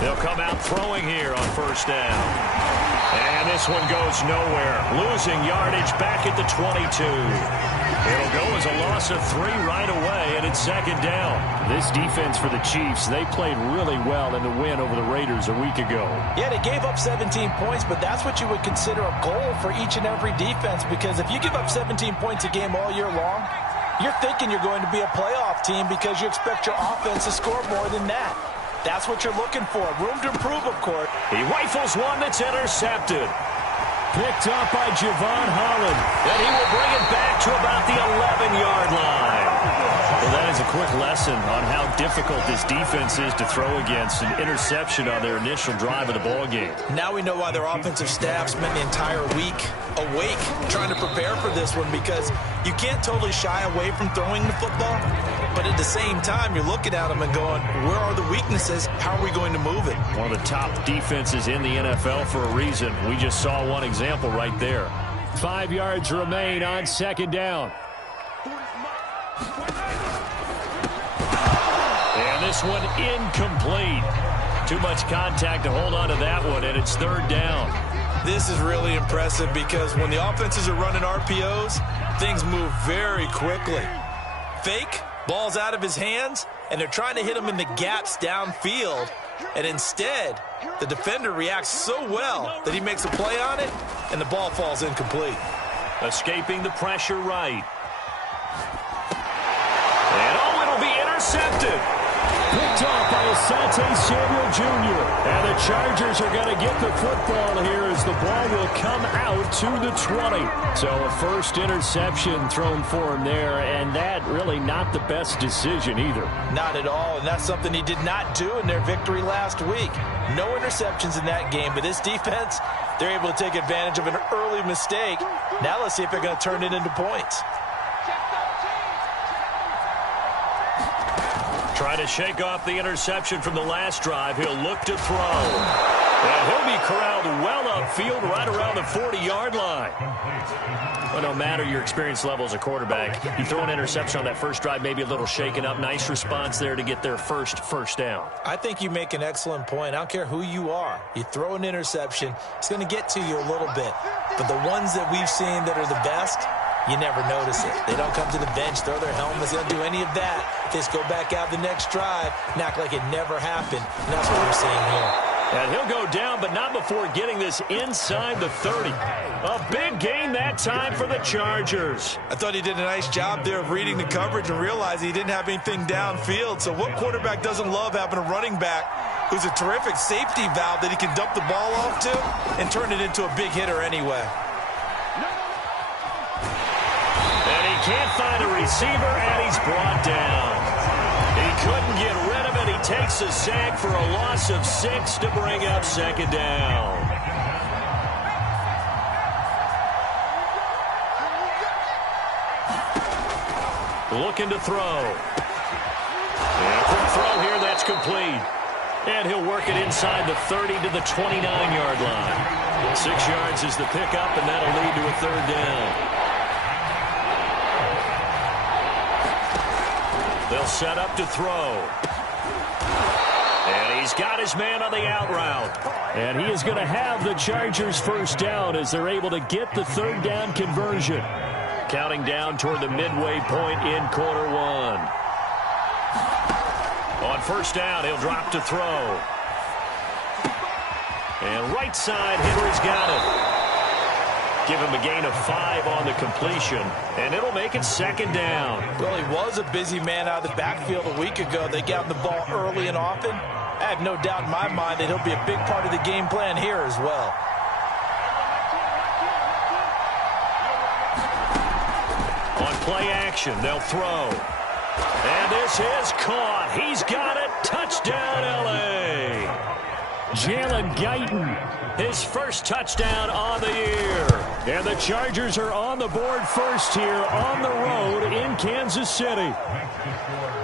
They'll come out throwing here on first down. And this one goes nowhere. Losing yardage back at the 22. It'll go as a loss of 3 right away, and it's second down. This defense for the Chiefs, they played really well in the win over the Raiders a week ago. Yeah, they gave up 17 points, but that's what you would consider a goal for each and every defense, because if you give up 17 points a game all year long, you're thinking you're going to be a playoff team because you expect your offense to score more than that. That's what you're looking for. Room to improve, of course. He rifles one that's intercepted. Picked up by Javon Holland. And he will bring it back to about the 11-yard line. Well, that is a quick lesson on how difficult this defense is to throw against. An interception on their initial drive of the ball game. Now we know why their offensive staff spent the entire week awake trying to prepare for this one, because you can't totally shy away from throwing the football, but at the same time you're looking at them and going, where are the weaknesses? How are we going to move it? One of the top defenses in the NFL for a reason. We just saw one example right there. 5 yards remain on second down. And this one incomplete. Too much contact to hold on to that one, and it's third down. This is really impressive because when the offenses are running RPOs, things move very quickly. Fake, ball's out of his hands, and they're trying to hit him in the gaps downfield. And instead, the defender reacts so well that he makes a play on it, and the ball falls incomplete. Escaping the pressure right. And oh, it'll be intercepted. Picked off by Asante Samuel Jr. And the Chargers are going to get the football here as the ball will come out to the 20. So a first interception thrown for him there, and that really not the best decision either. Not at all, and that's something he did not do in their victory last week. No interceptions in that game, but this defense, they're able to take advantage of an early mistake. Now let's see if they're going to turn it into points. Try to shake off the interception from the last drive. He'll look to throw. And he'll be corralled well upfield right around the 40-yard line. Well, no matter your experience level as a quarterback, you throw an interception on that first drive, maybe a little shaken up. Nice response there to get their first down. I think you make an excellent point. I don't care who you are. You throw an interception, it's going to get to you a little bit. But the ones that we've seen that are the best, you never notice it. They don't come to the bench, throw their helmets, they don't do any of that. They just go back out the next drive and act like it never happened. And that's what we're seeing here. And he'll go down, but not before getting this inside the 30. A big gain that time for the Chargers. I thought he did a nice job there of reading the coverage and realizing he didn't have anything downfield. So what quarterback doesn't love having a running back who's a terrific safety valve that he can dump the ball off to and turn it into a big hitter anyway? And he can't find a receiver, and he's brought down. He couldn't get rid of it. He takes a sack for a loss of 6 to bring up second down. Looking to throw. And a quick throw here, that's complete. And he'll work it inside the 30 to the 29-yard line. 6 yards is the pickup, and that'll lead to a third down. They'll set up to throw. And he's got his man on the out route. And he is going to have the Chargers first down as they're able to get the third down conversion. Counting down toward the midway point in quarter one. On first down, he'll drop to throw. And right side, Henry's got it. Give him a gain of 5 on the completion, and it'll make it second down. Well, he was a busy man out of the backfield a week ago. They got him the ball early and often. I have no doubt in my mind that he'll be a big part of the game plan here as well. On play action, they'll throw. And this is caught. He's got it. Touchdown, L.A. Jalen Guyton, his first touchdown on the year. And the Chargers are on the board first here on the road in Kansas City.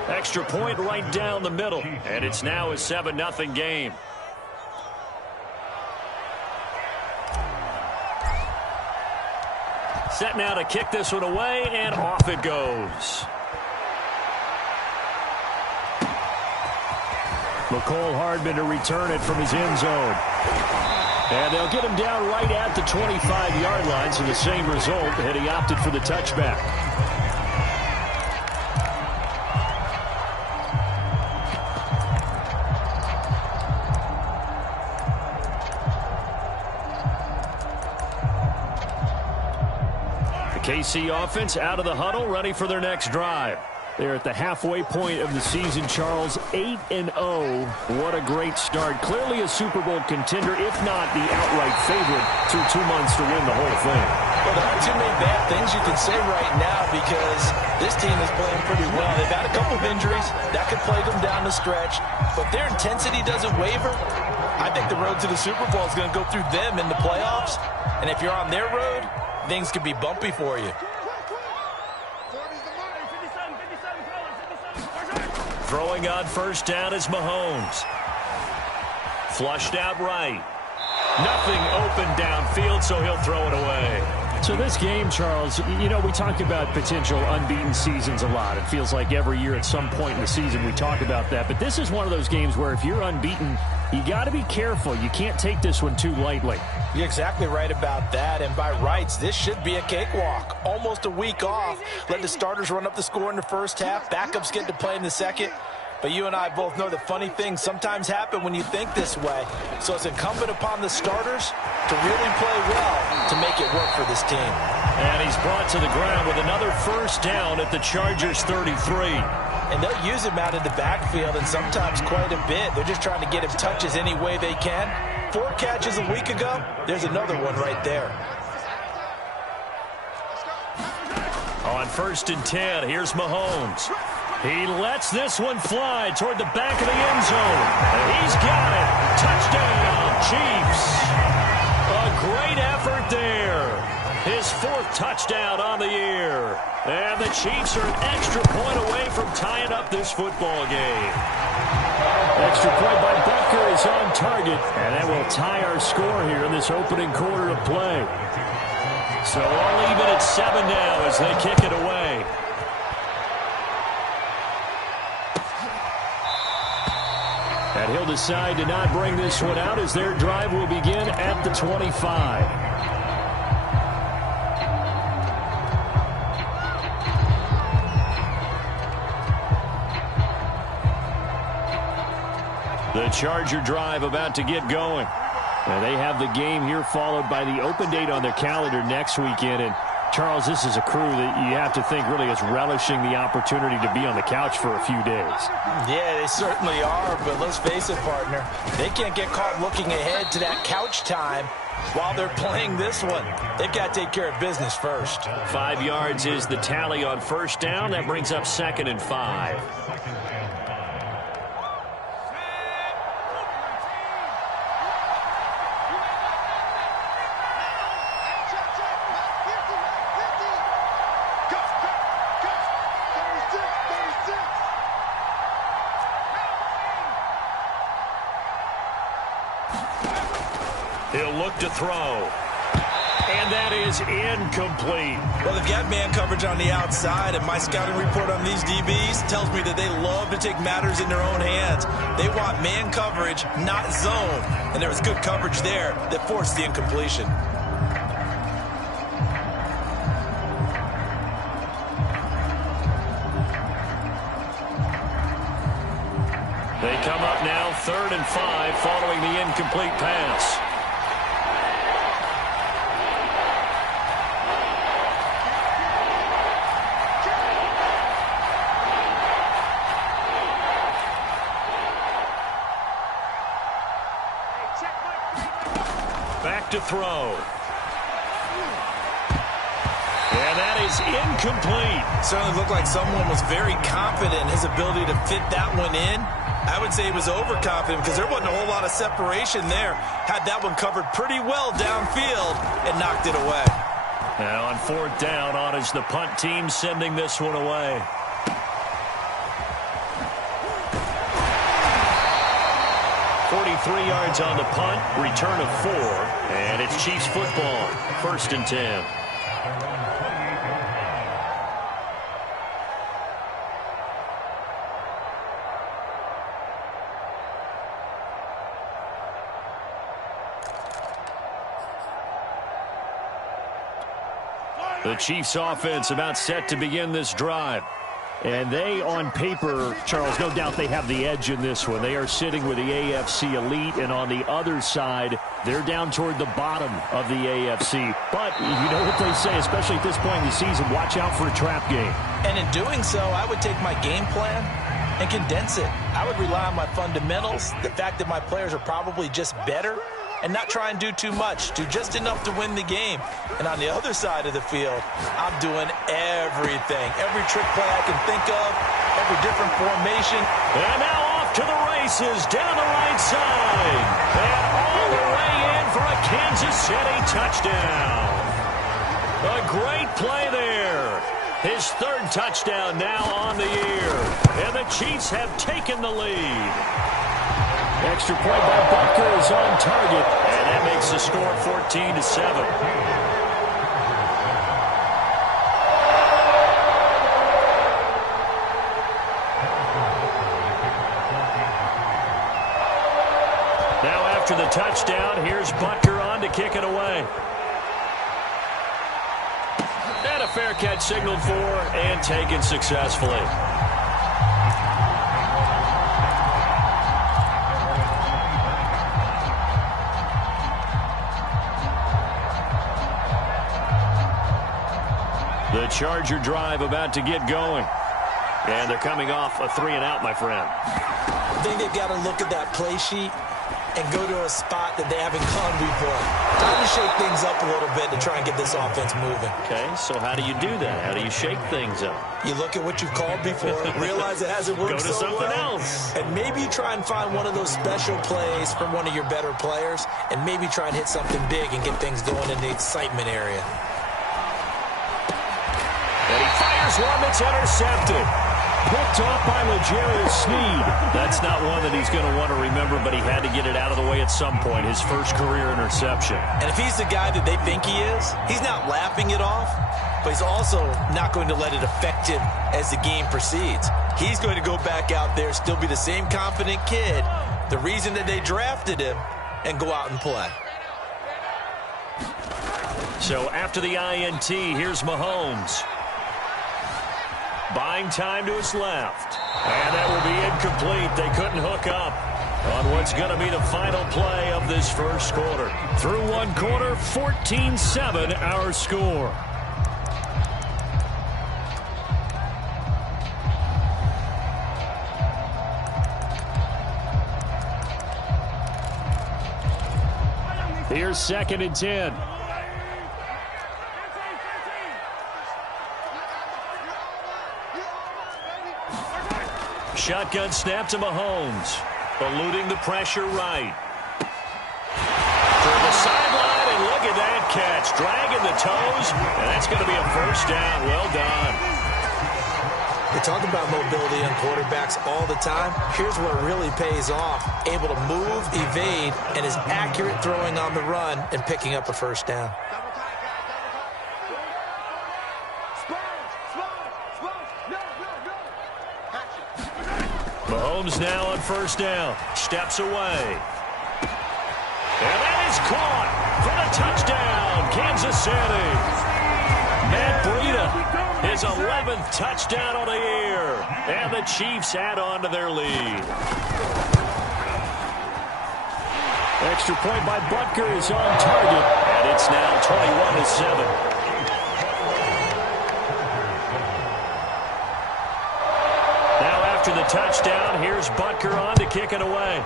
Extra point right down the middle. And it's now a 7-0 game. Set now to kick this one away, and off it goes. McCole Hardman to return it from his end zone. And they'll get him down right at the 25-yard line, so the same result, and he opted for the touchback. The KC offense out of the huddle, ready for their next drive. They're at the halfway point of the season, Charles, 8-0. What a great start. Clearly a Super Bowl contender, if not the outright favorite, through 2 months to win the whole thing. Well, there aren't too many bad things you can say right now because this team is playing pretty well. They've had a couple of injuries. That could plague them down the stretch. But their intensity doesn't waver. I think the road to the Super Bowl is going to go through them in the playoffs. And if you're on their road, things could be bumpy for you. Throwing on first down is Mahomes. Flushed out right. Nothing open downfield, so he'll throw it away. So this game, Charles, you know, we talk about potential unbeaten seasons a lot. It feels like every year at some point in the season we talk about that. But this is one of those games where if you're unbeaten, you got to be careful. You can't take this one too lightly. You're exactly right about that. And by rights, this should be a cakewalk. Almost a week off. Let the starters run up the score in the first half. Backups get to play in the second. But you and I both know that funny things sometimes happen when you think this way. So it's incumbent upon the starters to really play well to make it work for this team. And he's brought to the ground with another first down at the Chargers 33. And they'll use him out in the backfield, and sometimes quite a bit. They're just trying to get him touches any way they can. 4 catches a week ago. There's another one right there. On 1st and 10, here's Mahomes. He lets this one fly toward the back of the end zone. And he's got it. Touchdown, Chiefs. A great effort there. His 4th touchdown on the year. And the Chiefs are an extra point away from tying up this football game. Extra point by Butker is on target. And that will tie our score here in this opening quarter of play. So all even at 7 now as they kick it away. And he'll decide to not bring this one out as their drive will begin at the 25. The Charger drive about to get going. And they have the game here followed by the open date on their calendar next weekend. And Charles, this is a crew that you have to think really is relishing the opportunity to be on the couch for a few days. Yeah, they certainly are, but let's face it, partner. They can't get caught looking ahead to that couch time while they're playing this one. They've got to take care of business first. 5 yards is the tally on first down. That brings up 2nd and 5. He'll look to throw. And that is incomplete. Well, they've got man coverage on the outside, and my scouting report on these DBs tells me that they love to take matters in their own hands. They want man coverage, not zone. And there was good coverage there that forced the incompletion. They come up now 3rd and 5 following the incomplete pass. Back to throw. And that is incomplete. Certainly looked like someone was very confident in his ability to fit that one in. I would say he was overconfident because there wasn't a whole lot of separation there. Had that one covered pretty well downfield and knocked it away. Now on 4th down, on is the punt team sending this one away. .43 yards on the punt, return of 4, and it's Chiefs football, 1st and 10. The Chiefs offense about set to begin this drive. And they, on paper, Charles, no doubt they have the edge in this one. They are sitting with the AFC elite, and on the other side, they're down toward the bottom of the AFC. But you know what they say, especially at this point in the season, watch out for a trap game. And in doing so, I would take my game plan and condense it. I would rely on my fundamentals, the fact that my players are probably just better, and not try and do too much, do just enough to win the game. And on the other side of the field, I'm doing everything, every trick play I can think of, every different formation. And now off to the races down the right side. And all the way in for a Kansas City touchdown. A great play there. His third touchdown now on the year. And the Chiefs have taken the lead. Extra point by Butker is on target. And that makes the score 14-7. Now after the touchdown, here's Butker on to kick it away. And a fair catch signaled for and taken successfully. The Charger drive about to get going. And they're coming off a 3-and-out, my friend. I think they've got to look at that play sheet and go to a spot that they haven't gone before. Time to shake things up a little bit to try and get this offense moving. Okay, so how do you do that? How do you shake things up? You look at what you've called before, realize it hasn't worked Go to something else. And maybe you try and find one of those special plays from one of your better players, and maybe try and hit something big and get things going in the excitement area. And he fires one that's intercepted. Picked off by L'Jarius Sneed. That's not one that he's going to want to remember, but he had to get it out of the way at some point. His first career interception. And if he's the guy that they think he is, he's not laughing it off, but he's also not going to let it affect him as the game proceeds. He's going to go back out there, still be the same confident kid, the reason that they drafted him, and go out and play. So after the INT, here's Mahomes. Buying time to his left. And that will be incomplete. They couldn't hook up on what's going to be the final play of this first quarter. Through one quarter, 14-7 our score. Here's 2nd and 10. Shotgun snap to Mahomes. Eluding the pressure right. To the sideline, and look at that catch. Dragging the toes, and that's going to be a first down. Well done. They talk about mobility on quarterbacks all the time. Here's where it really pays off. Able to move, evade, and is accurate throwing on the run and picking up a first down. Mahomes now on first down. Steps away. And that is caught for the touchdown, Kansas City. Matt Breida, his 11th touchdown on the year. And the Chiefs add on to their lead. Extra point by Butker is on target. And it's now 21-7. After the touchdown, here's Butker on to kick it away.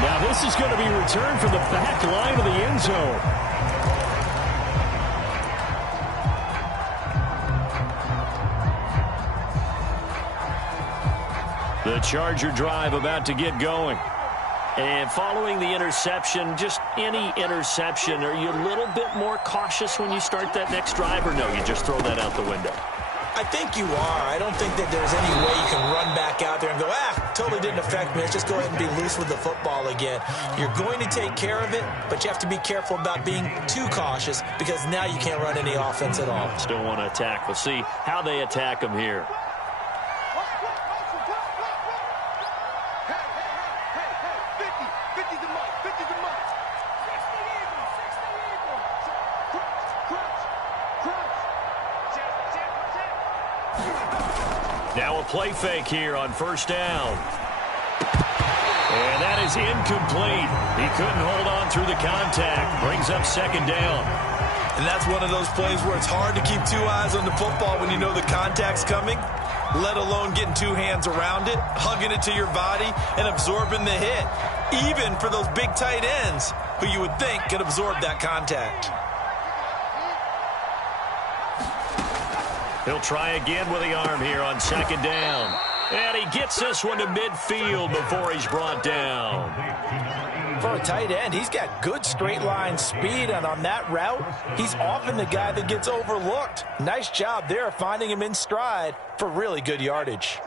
Now this is going to be returned from the back line of the end zone. The Charger drive about to get going. And following the interception, just any interception, are you a little bit more cautious when you start that next drive, or no, you just throw that out the window? I think you are. I don't think that there's any way you can run back out there and go, totally didn't affect me. Let's just go ahead and be loose with the football again. You're going to take care of it, but you have to be careful about being too cautious because now you can't run any offense at all. Still want to attack. We'll see how they attack them here. Now a play fake here on first down. And that is incomplete. He couldn't hold on through the contact. Brings up second down. And that's one of those plays where it's hard to keep two eyes on the football when you know the contact's coming, let alone getting two hands around it, hugging it to your body, and absorbing the hit, even for those big tight ends who you would think could absorb that contact. He'll try again with the arm here on second down. And he gets this one to midfield before he's brought down. For a tight end, he's got good straight line speed, and on that route, he's often the guy that gets overlooked. Nice job there finding him in stride for really good yardage.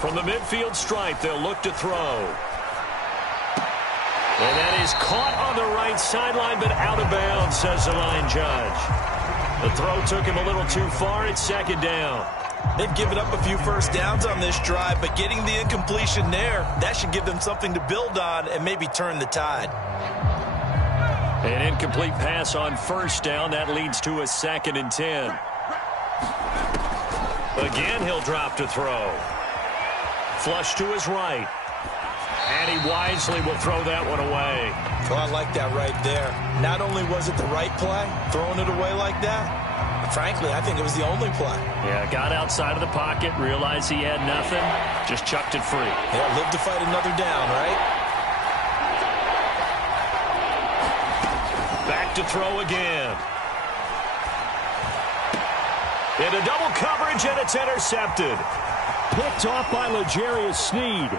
From the midfield stripe, they'll look to throw. And that is caught on the right sideline, but out of bounds, says the line judge. The throw took him a little too far. It's second down. They've given up a few first downs on this drive, but getting the incompletion there, that should give them something to build on and maybe turn the tide. An incomplete pass on first down. That leads to a 2nd and 10. Again, he'll drop to throw. Flush to his right. And he wisely will throw that one away. Oh, I like that right there. Not only was it the right play, throwing it away like that, but frankly, I think it was the only play. Yeah, got outside of the pocket, realized he had nothing, just chucked it free. Yeah, live to fight another down, right? Back to throw again. Into double coverage, and it's intercepted. Picked off by L'Jarius Sneed.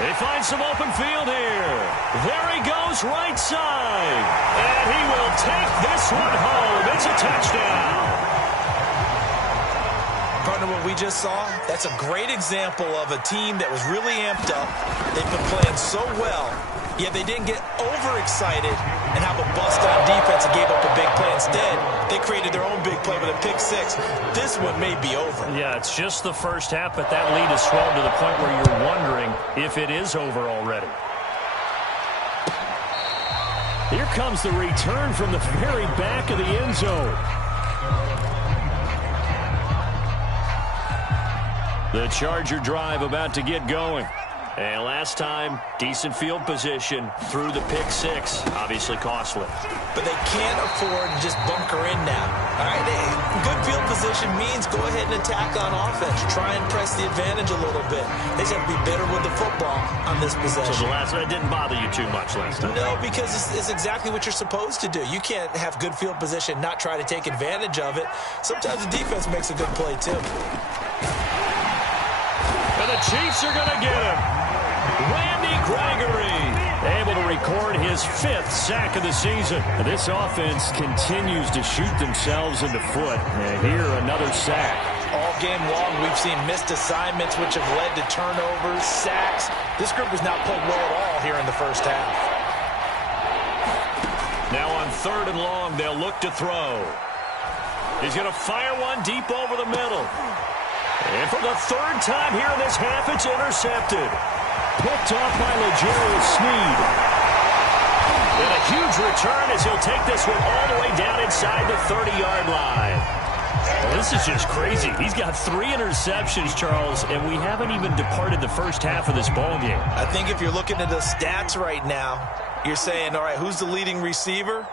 They find some open field here. There he goes, right side. And he will take this one home. It's a touchdown. Partner, what we just saw, that's a great example of a team that was really amped up. They've been playing so well, yet they didn't get overexcited and have a bust-on defense and gave up a big play. Instead, they created their own big play with a pick six. This one may be over. Yeah, it's just the first half, but that lead has swelled to the point where you're wondering if it is over already. Here comes the return from the very back of the end zone. The Charger drive about to get going. And last time, decent field position through the pick six. Obviously costly. But they can't afford to just bunker in now. All right, good field position means go ahead and attack on offense. Try and press the advantage a little bit. They just have to be better with the football on this possession. So the last one didn't bother you too much last time? No, because it's exactly what you're supposed to do. You can't have good field position, not try to take advantage of it. Sometimes the defense makes a good play, too. And the Chiefs are going to get him. Randy Gregory able to record his 5th sack of the season. This offense continues to shoot themselves in the foot. And here, another sack. All game long, we've seen missed assignments, which have led to turnovers, sacks. This group has not played well at all here in the first half. Now on 3rd and long, they'll look to throw. He's going to fire one deep over the middle. And for the 3rd time here in this half, it's intercepted. Picked off by L'Jarius Sneed. And a huge return as he'll take this one all the way down inside the 30-yard line. Well, this is just crazy. He's got 3 interceptions, Charles, and we haven't even departed the first half of this ballgame. I think if you're looking at the stats right now, you're saying, all right, who's the leading receiver?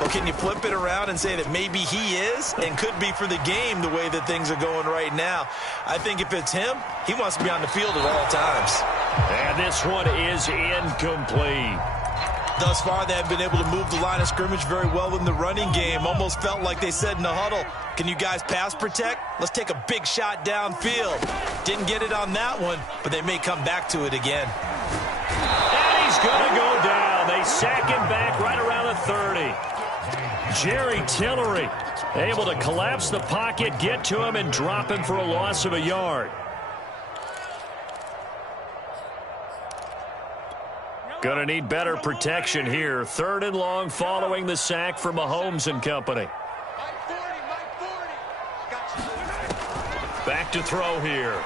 Or can you flip it around and say that maybe he is and could be for the game the way that things are going right now? I think if it's him, he wants to be on the field at all times. And this one is incomplete. Thus far, they have been able to move the line of scrimmage very well in the running game. Almost felt like they said in the huddle, can you guys pass protect? Let's take a big shot downfield. Didn't get it on that one, but they may come back to it again. And he's going to go down. They sack him back right around the 30. Jerry Tillery able to collapse the pocket, get to him, and drop him for a loss of a yard. Going to need better protection here. 3rd and long following the sack from Mahomes and company. Back to throw here.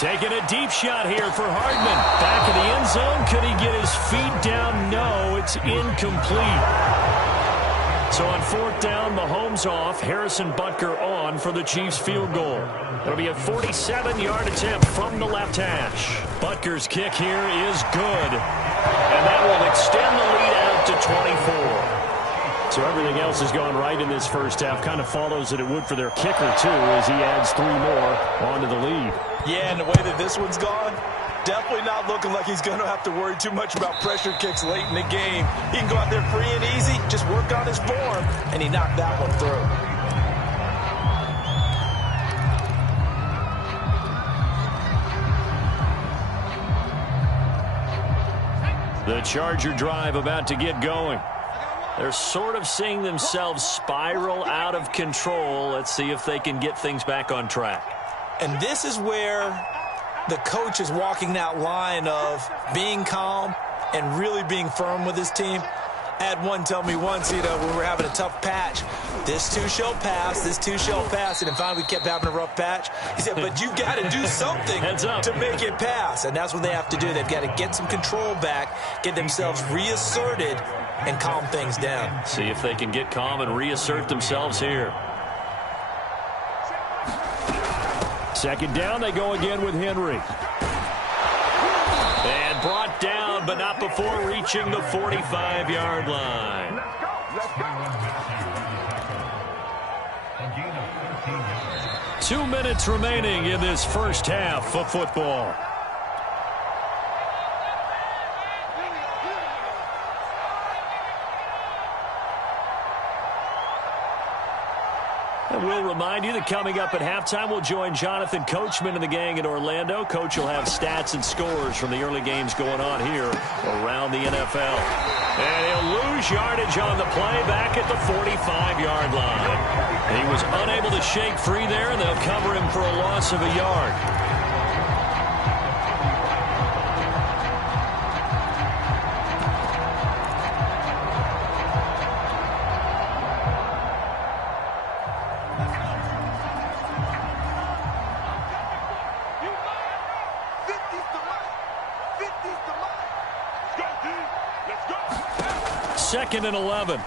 Taking a deep shot here for Hardman. Back in the end zone. Could he get his feet down? No, it's incomplete. So on fourth down, Mahomes off. Harrison Butker on for the Chiefs field goal. It'll be a 47-yard attempt from the left hash. Butker's kick here is good. And that will extend the lead out to 24. So everything else is going right in this first half. Kind of follows that it would for their kicker, too, as he adds 3 more onto the lead. Yeah, and the way that this one's gone, definitely not looking like he's going to have to worry too much about pressure kicks late in the game. He can go out there free and easy, just work on his form, and he knocked that one through. The Charger drive about to get going. They're sort of seeing themselves spiral out of control. Let's see if they can get things back on track. And this is where the coach is walking that line of being calm and really being firm with his team. I had one tell me once, when we were having a tough patch, this too shall pass, this too shall pass. And finally we kept having a rough patch. He said, but you got to do something to make it pass. And that's what they have to do. They've got to get some control back, get themselves reasserted, and calm things down. See if they can get calm and reassert themselves here. Second down, they go again with Henry. And brought down, but not before reaching the 45-yard line. 2 minutes remaining in this first half of football. And we'll remind you that coming up at halftime, we'll join Jonathan Coachman and the gang in Orlando. Coach will have stats and scores from the early games going on here around the NFL. And he'll lose yardage on the play back at the 45-yard line. He was unable to shake free there, and they'll cover him for a loss of a yard. Second and 11.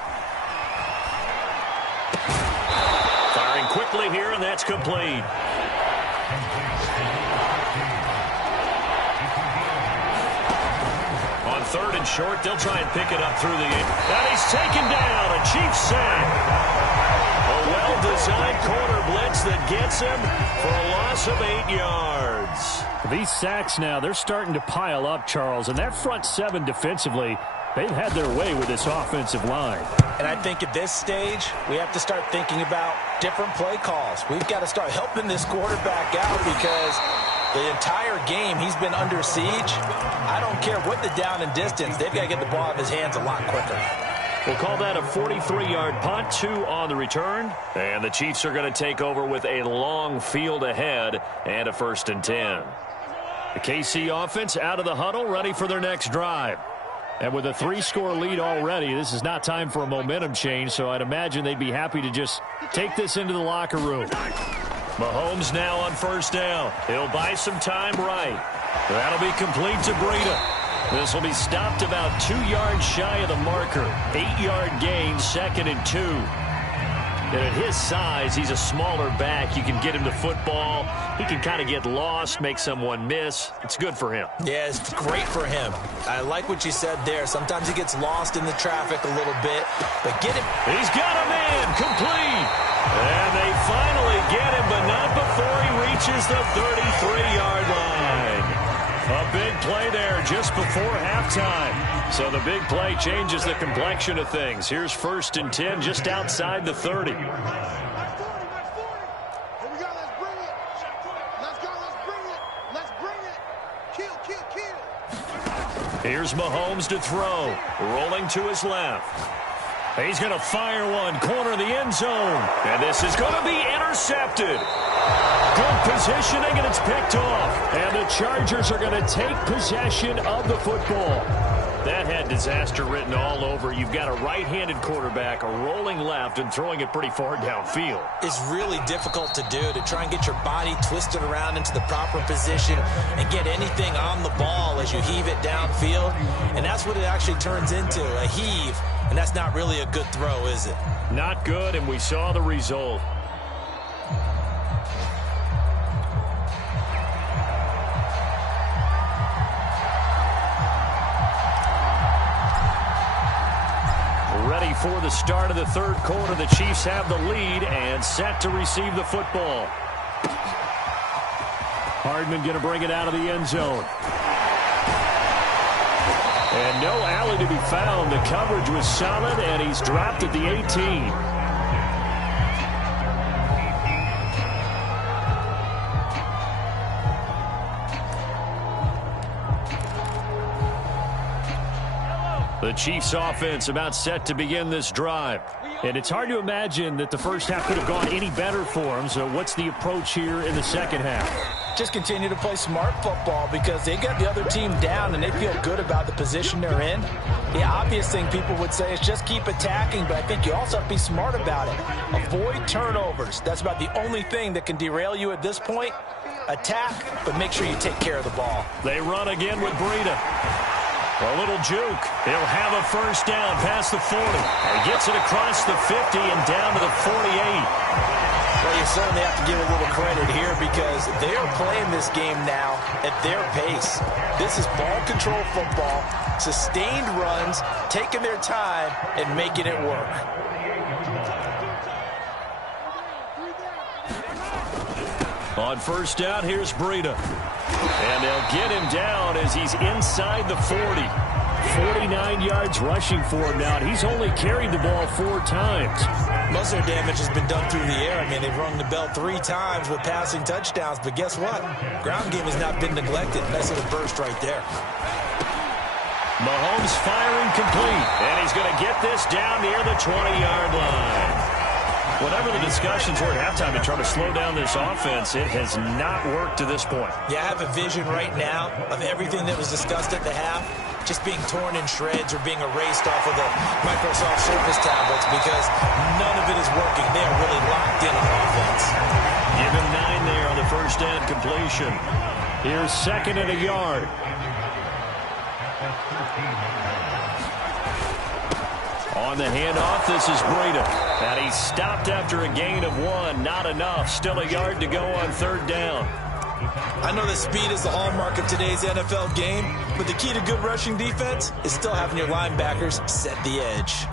Firing quickly here, and that's complete. On third and short, they'll try and pick it up through the air. And he's taken down. A Chiefs sack. A well-designed corner blitz that gets him for a loss of 8 yards. These sacks now, they're starting to pile up, Charles. And that front seven defensively, they've had their way with this offensive line. And I think at this stage, we have to start thinking about different play calls. We've got to start helping this quarterback out because the entire game he's been under siege. I don't care what the down and distance. They've got to get the ball out of his hands a lot quicker. We'll call that a 43-yard punt, 2 on the return. And the Chiefs are going to take over with a long field ahead and a 1st and 10. The KC offense out of the huddle, ready for their next drive. And with a 3-score lead already, this is not time for a momentum change, so I'd imagine they'd be happy to just take this into the locker room. Mahomes now on first down. He'll buy some time right. That'll be complete to Breida. This will be stopped about 2 yards shy of the marker. 8-yard gain, 2nd and 2. And at his size, he's a smaller back. You can get him to football. He can kind of get lost, make someone miss. It's good for him. Yeah, it's great for him. I like what you said there. Sometimes he gets lost in the traffic a little bit, but get him. He's got a man, complete. And they finally get him, but not before he reaches the 33-yard line. A big play there just before halftime. So the big play changes the complexion of things. Here's 1st and 10 just outside the 30. Here's Mahomes to throw. Rolling to his left. He's going to fire one. Corner of the end zone. And this is going to be intercepted. Good positioning, and it's picked off. And the Chargers are going to take possession of the football. That had disaster written all over. You've got a right-handed quarterback, a rolling left, and throwing it pretty far downfield. It's really difficult to do, to try and get your body twisted around into the proper position and get anything on the ball as you heave it downfield. And that's what it actually turns into, a heave. And that's not really a good throw, is it? Not good, and we saw the result. Ready for the start of the third quarter. The Chiefs have the lead and set to receive the football. Hardman going to bring it out of the end zone. And no alley to be found. The coverage was solid, and he's dropped at the 18. The Chiefs offense about set to begin this drive. And it's hard to imagine that the first half could have gone any better for them. So what's the approach here in the second half? Just continue to play smart football because they got the other team down and they feel good about the position they're in. The obvious thing people would say is just keep attacking, but I think you also have to be smart about it. Avoid turnovers. That's about the only thing that can derail you at this point. Attack, but make sure you take care of the ball. They run again with Breida. A little juke. He'll have a first down past the 40. And gets it across the 50 and down to the 48. Well, you certainly have to give a little credit here because they are playing this game now at their pace. This is ball control football, sustained runs, taking their time, and making it work. On first down, here's Breida. And they'll get him down as he's inside the 40. 49 yards rushing for him now. He's only carried the ball 4 times. Most of their damage has been done through the air. I mean, they've rung the bell 3 times with passing touchdowns. But guess what? Ground game has not been neglected. Nice little burst right there. Mahomes firing complete. And he's going to get this down near the 20-yard line. Whatever the discussions were at halftime to try to slow down this offense, it has not worked to this point. Yeah, I have a vision right now of everything that was discussed at the half just being torn in shreds or being erased off of the Microsoft Surface tablets because none of it is working. They are really locked in on offense. Give him 9 there on the first down completion. Here's second and a yard. On the handoff, this is Breida. And he's stopped after a gain of 1. Not enough. Still a yard to go on third down. I know that speed is the hallmark of today's NFL game, but the key to good rushing defense is still having your linebackers set the edge.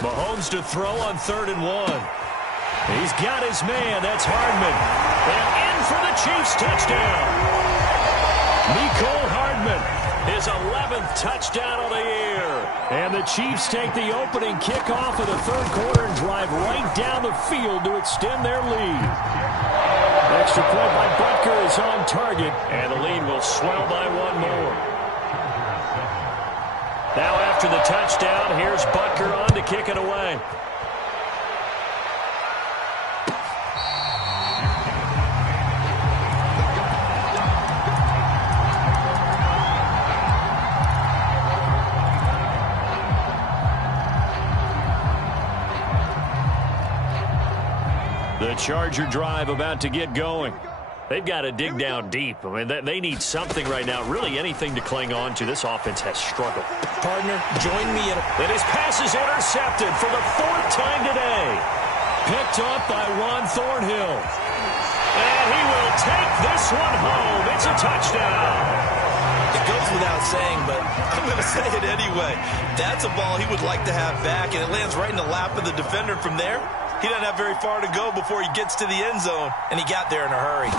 Mahomes to throw on 3rd and 1. He's got his man. That's Hardman. And in for the Chiefs touchdown. Mecole Hardman, his 11th touchdown of the year. And the Chiefs take the opening kickoff of the third quarter and drive right down the field to extend their lead. Extra point by Butker is on target. And the lead will swell by 1 more. Now after the touchdown, here's Butker on to kick it away. The Charger drive about to get going. They've got to dig down deep. I mean, they need something right now, really anything to cling on to. This offense has struggled. Partner, join me in And his pass is intercepted for the 4th time today. Picked up by Juan Thornhill. And he will take this one home. It's a touchdown. It goes without saying, but I'm going to say it anyway. That's a ball he would like to have back, and it lands right in the lap of the defender from there. He doesn't have very far to go before he gets to the end zone, and he got there in a hurry.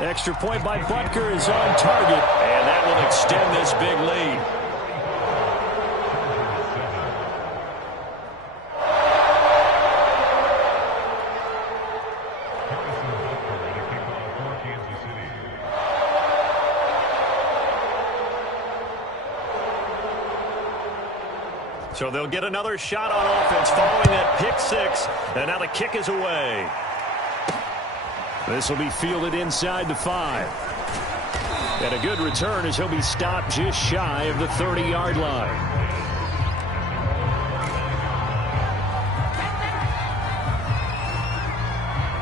Extra point by Butker is on target. And that will extend this big lead. So they'll get another shot on offense following that pick six. And now the kick is away. This will be fielded inside the 5. And a good return as he'll be stopped just shy of the 30-yard line.